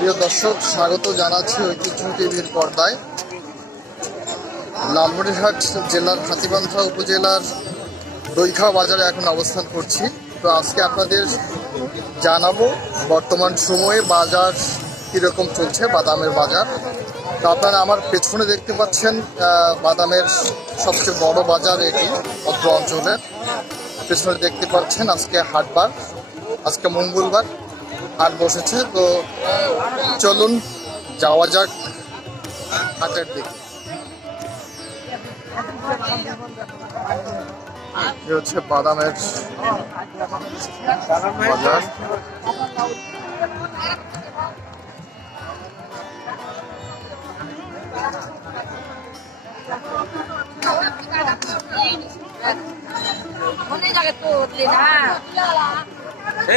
প্রিয় দর্শক, স্বাগত জানাচ্ছি ঐতিহ্য টিভির পর্দায়। লালমনিরহাট জেলার হাতিবান্ধা উপজেলার দৈখা বাজারে এখন অবস্থান করছি। তো আজকে আপনাদের জানাব বর্তমান সময়ে বাজার কীরকম চলছে, বাদামের বাজার। তো আপনারা আমার পেছনে দেখতে পাচ্ছেন বাদামের সবচেয়ে বড় বাজার এটি অত্র অঞ্চলের। পেছনে দেখতে পাচ্ছেন আজকে হাটবার, আজকে মঙ্গলবার। হাট বসেছে তো চলুন যাওয়া যাক হাটের দিকে। হচ্ছে বাদামের বাজার।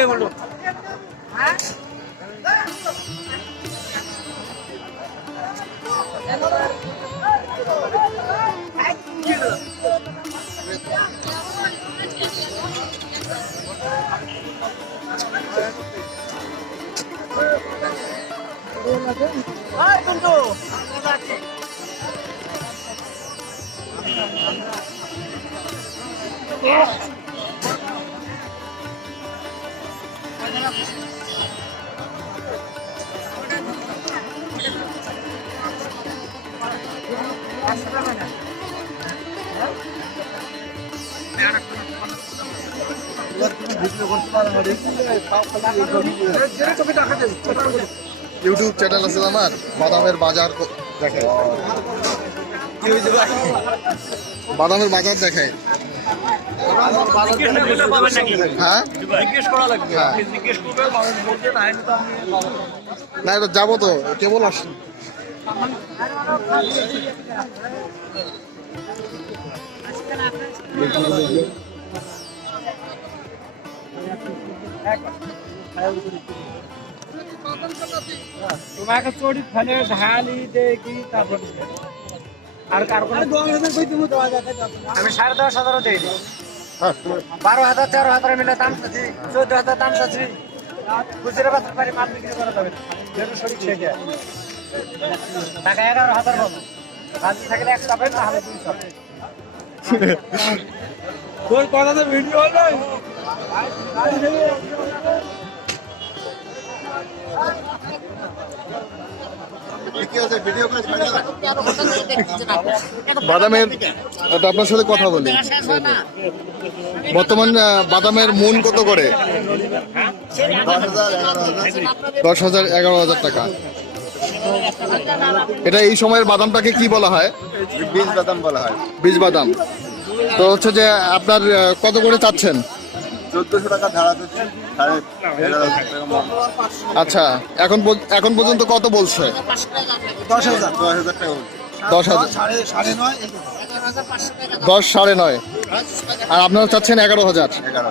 তো হচ্ছে না এই বলো হ্যাঁ ইউটিউব চ্যানেল আছে আমার, বাদামের বাজার দেখায় বাদামের বাজার নাকি হ্যাঁ? হ্যাঁ। যাব তো, কেবল আসছি। তোমাকে চড়ি ফেলে ঢালি দেখি তারপর আর কার আমি সাড়ে দশ হাজারও দিই বারো হাজার, তেরো হাজার মিলে দাম চাচ্ছি, চোদ্দ হাজার দাম চাচ্ছি। খুচরো বাজার পারি মাল বিক্রি করা যাবে না। শরীর টাকা এগারো হাজার পাবো রাজি থাকলে একশো পাবেন না হলে দুইশো। তোর কথা তো ভিডিও নাই। বাদামের আপনার সাথে কথা বলি। বর্তমান বাদামের মন কত করে? দশ হাজার এগারো হাজার টাকা। এটা এই সময়ের বাদামটাকে কি বলা হয়? বীজ বাদাম বলা হয়। বীজ বাদাম। তো হচ্ছে যে আপনার কত করে চাচ্ছেন? চোদ্দশো টাকা ধারা আচ্ছা এখন এখন পর্যন্ত কত বলছে? দশ হাজার দশ হাজার টাকা দশ হাজার। সাড়ে সাড়ে নয় দশ সাড়ে নয়। আর আপনারা চাচ্ছেন এগারো হাজার। এগারো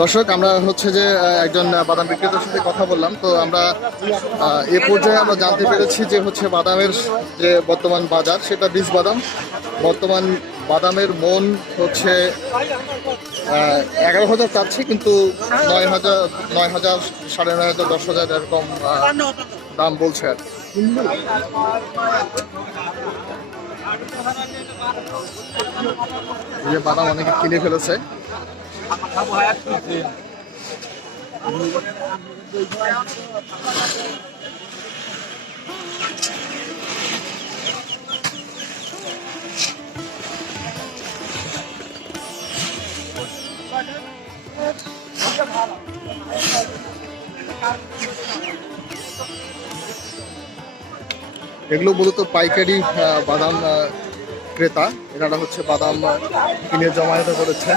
দর্শক, আমরা হচ্ছে যে একজন বাদাম বিক্রেতার সাথে কথা বললাম। তো আমরা এ পর্যায়ে আমরা জানতে পেরেছি যে হচ্ছে বাদামের যে বর্তমান বাজার, সেটা বীজ বাদাম। বর্তমান বাদামের মন হচ্ছে এগারো হাজার চাচ্ছে, কিন্তু নয় হাজার নয় হাজার, সাড়ে নয় হাজার, দশ হাজার এরকম দাম বলছে আর যে বাদাম অনেকে কিনে ফেলেছে। এগুলো মূলত পাইকারি বাদাম ক্রেতা এনারা হচ্ছে বাদাম কিনে জমায়েত করেছেন।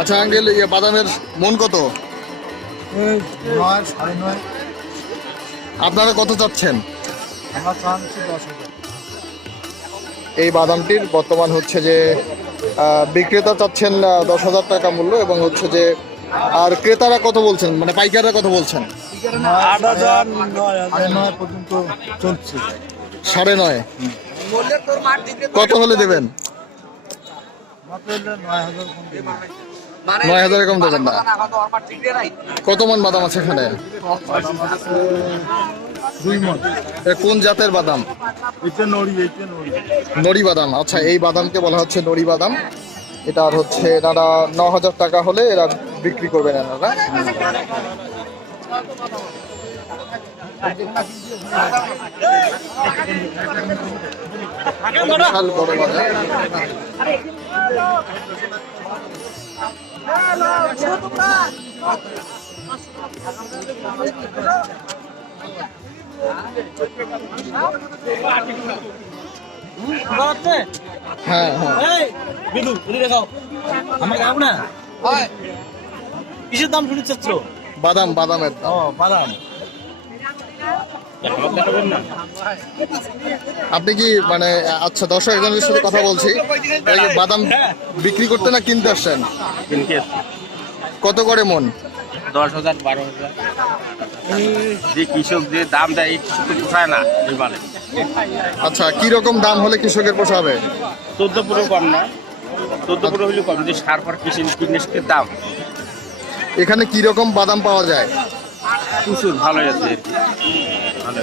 আচ্ছা আঙ্কেল ইয়ে বাদামের মন কত? আপনারা কত চাচ্ছেন? এই বাদামটির বর্তমান হচ্ছে যে বিক্রেতা চাচ্ছেন দশ হাজার টাকা মূল্য এবং হচ্ছে যে আর ক্রেতারা কত বলছেন? মানে পাইকাররা কত বলছেন? আট হাজার নয় সাড়ে নয় পর্যন্ত চলছে। সাড়ে নয়। কত হলে দেবেন? নয় হাজার কম দেবেন। না। কত মন বাদাম আছে এখানে? মন। কোন জাতের বাদাম? এটা নড়ি নড়ি। নড়ি বাদাম। আচ্ছা এই বাদামকে বলা হচ্ছে নড়ি বাদাম। এটা আর হচ্ছে এনারা ন হাজার টাকা হলে এরা বিক্রি করবেন এনারা বিশাল বড় বাজার। হ্যাঁ হ্যাঁ। তুমি দেখাও আমার গাব না। কিসের দাম শুনে চাচ্ছ? বাদাম বাদামের ও বাদাম। আপনি কি মানে আচ্ছা দর্শক একজনের সাথে কথা বলছি। বাদাম বিক্রি করতে না কিনতে আসছেন? কত করে মন? দশ হাজার বারো হাজার। যে কৃষক যে দাম দেয় কৃষক তো পোষায় না মানে আচ্ছা কি রকম দাম হলে কৃষকের পোষাবে চোদ্দ পুরো কম না। চোদ্দ পুরো হলে কম যে সার ফার কৃষি কীটনাশকের দাম। এখানে কি রকম বাদাম পাওয়া যায়? প্রচুর ভালো আছে ভালো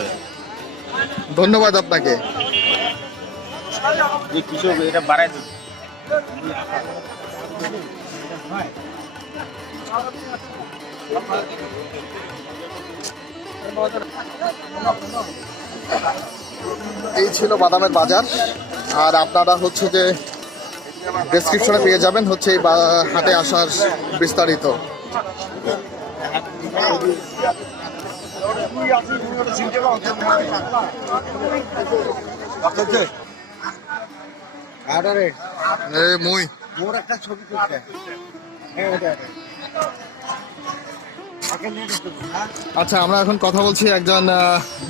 ধন্যবাদ আপনাকে। কৃষক এটা বাড়ায় এই ছিল বাদামের বাজার। আর আপনারা হচ্ছে যে ডেসক্রিপশনে পেয়ে যাবেন হচ্ছে এই হাটে আসার বিস্তারিত। মুই। মোর একটা ছবি করতে হ্যাঁ আচ্ছা আমরা এখন কথা বলছি একজন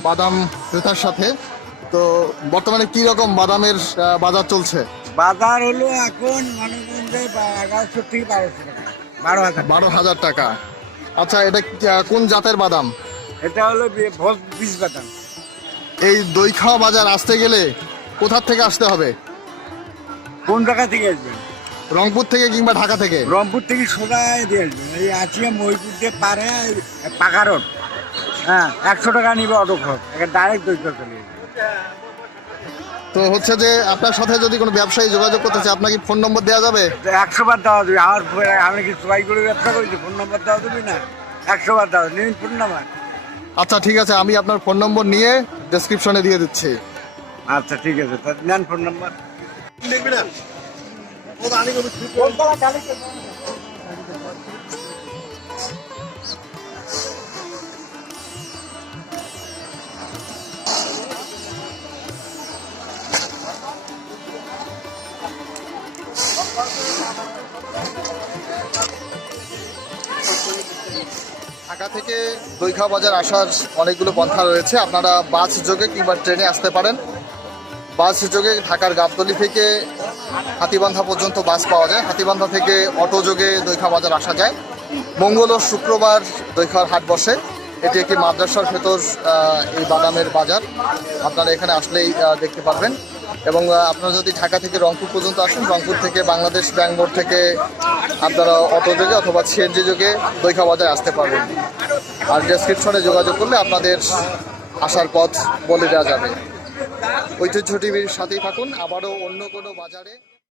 বাদাম ক্রেতার সাথে। তো বর্তমানে কি রকম বাদামের বাজার চলছে? বাজার হলো এখন মনে করেন এগারোশো থেকে বারোশো টাকা। বারো হাজার। বারো হাজার টাকা। আচ্ছা এটা কোন জাতের বাদাম? এটা হলো ভোজ বীজ বাদাম। এই দই খাওয়া বাজার আসতে গেলে কোথার থেকে আসতে হবে? কোন জায়গা থেকে আসবেন? রংপুর থেকে কিংবা ঢাকা থেকে? রংপুর থেকে সোজাই দিয়ে আসবেন। এই আছিয়া মহিপুর দিয়ে পারে পাকা রোড। হ্যাঁ একশো টাকা নিবে অটো খরচ। ডাইরেক্ট দই চলে। তো হচ্ছে যে আপনার সাথে যদি কোনো ব্যবসায়ী যোগাযোগ করতে চায় আপনাকে ফোন নম্বর দেওয়া যাবে? তো একশো বার দেওয়া দেবে আমার আমি কি সবাই করে ব্যবসা করেছি? ফোন নম্বর দেওয়া দেবে না? একশো বার দেওয়া নিন ফোন নাম্বার। আচ্ছা ঠিক আছে। আমি আপনার ফোন নম্বর নিয়ে ডেসক্রিপশনে দিয়ে দিচ্ছি। আচ্ছা ঠিক আছে। নেন ফোন নাম্বার। ঢাকা থেকে দৈখা বাজার আসার অনেকগুলো পন্থা রয়েছে। আপনারা বাস যোগে কিংবা ট্রেনে আসতে পারেন। বাস যোগে ঢাকার গাবতলি থেকে হাতিবান্ধা পর্যন্ত বাস পাওয়া যায়। হাতিবান্ধা থেকে অটো যোগে দৈখা বাজার আসা যায়। মঙ্গল ও শুক্রবার দৈখার হাট বসে। এটি একটি মাদ্রাসার ভেতর এই বাদামের বাজার। আপনারা এখানে আসলেই দেখতে পারবেন। এবং আপনারা যদি ঢাকা থেকে রংপুর পর্যন্ত আসেন, রংপুর থেকে বাংলাদেশ ব্যাংক মোড় থেকে আপনারা অটো যোগে অথবা সিএনজি যোগে দৈখা বাজারে আসতে পারবেন। আর ডেসক্রিপশনে যোগাযোগ করলে আপনাদের আসার পথ বলে দেওয়া যাবে। ঐতিহ্য টিভির সাথেই থাকুন। আবারও অন্য কোনো বাজারে